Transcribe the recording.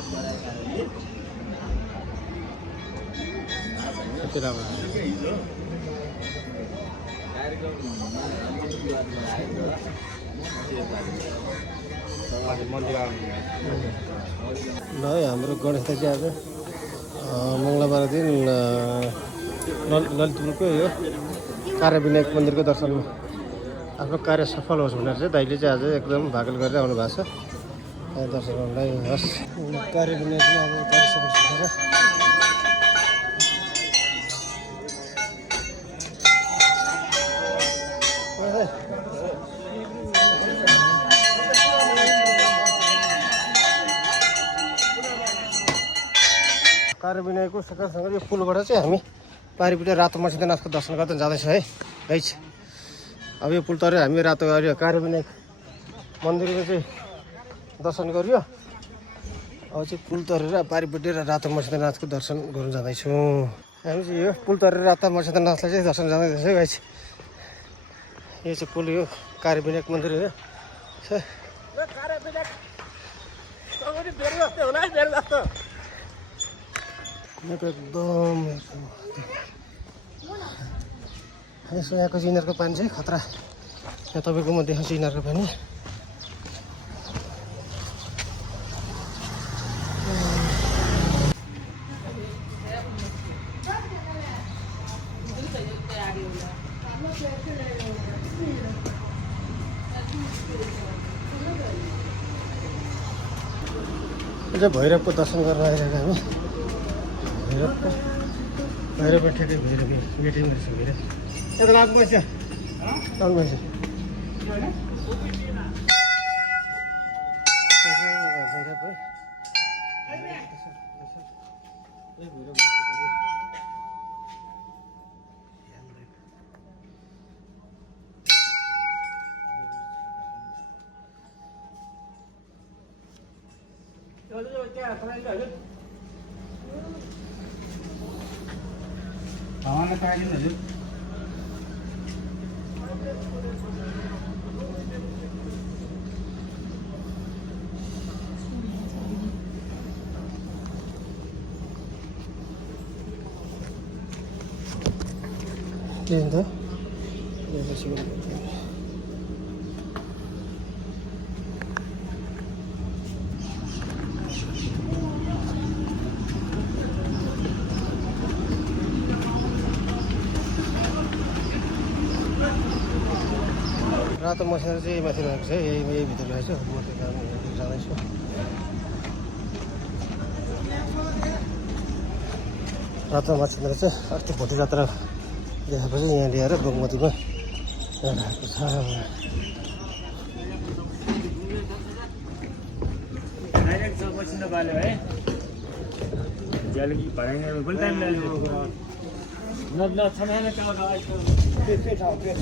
ल हाम्रो गणेश दाजु आज मङ्गलबार दिन ललितपुरको यो कार्यविनायक मन्दिरको दर्शनमा आफ्नो कार्य सफल होस् भनेर चाहिँ दाइले चाहिँ आज एकदम भाकल गरेर आउनु भएको छ दर्शन गर्नलाई। हस् कार्यविनायकमा अब कार्य सफल गरेर कार्यविनायकको सकालसँग यो पुलबाट चाहिँ हामी पारिपट्टि रातो मर्सिन्दनाथको दर्शन गर्दै जाँदैछ है गाइस। अब यो पुल तरेर हामी रातो कार्यविनायक मन्दिरको चाहिँ दर्शन गरियो। अब चाहिँ पुल तरेर पारिपट्टि रातो मर्सिन्दनाथको दर्शन गर्नु जाँदैछौँ हामी चाहिँ। यो पुल तरेर रातो मर्सिन्दनाथलाई चाहिँ दर्शन जाँदैछ है गाइस। यो चाहिँ पुल यो कार्यविनायक मन्दिर हो। एकदम यसो यहाँको चाहिँ यिनीहरूको पानी चाहिँ खतरा। यहाँ तपाईँको म देखाउँछु यिनीहरूको पानी। भैरवको दर्शन गर्न आइरहेको हामी। भैरव ठेकै भैरव गेटिङ रहेछ भैरव। यता लाग्नु पर्छ लाग्नु पर्छ। भगवान्लाई पाइदिनु हजुर। के हो त रातो मसिना चाहिँ माथि रहेको छ। यही भित्र रहेछ। म त्यो जाँदैछु। रातो मसिना चाहिँ अस्ति भोटे जात्रा देखाएपछि यहाँ ल्याएर बागमतीमा यहाँ राखेको छ। मसिनो बाल्यो है ज्यालकी भराइने फुल टाइम लाग्यो। न छमाने का त्यो ठाउँ त्यो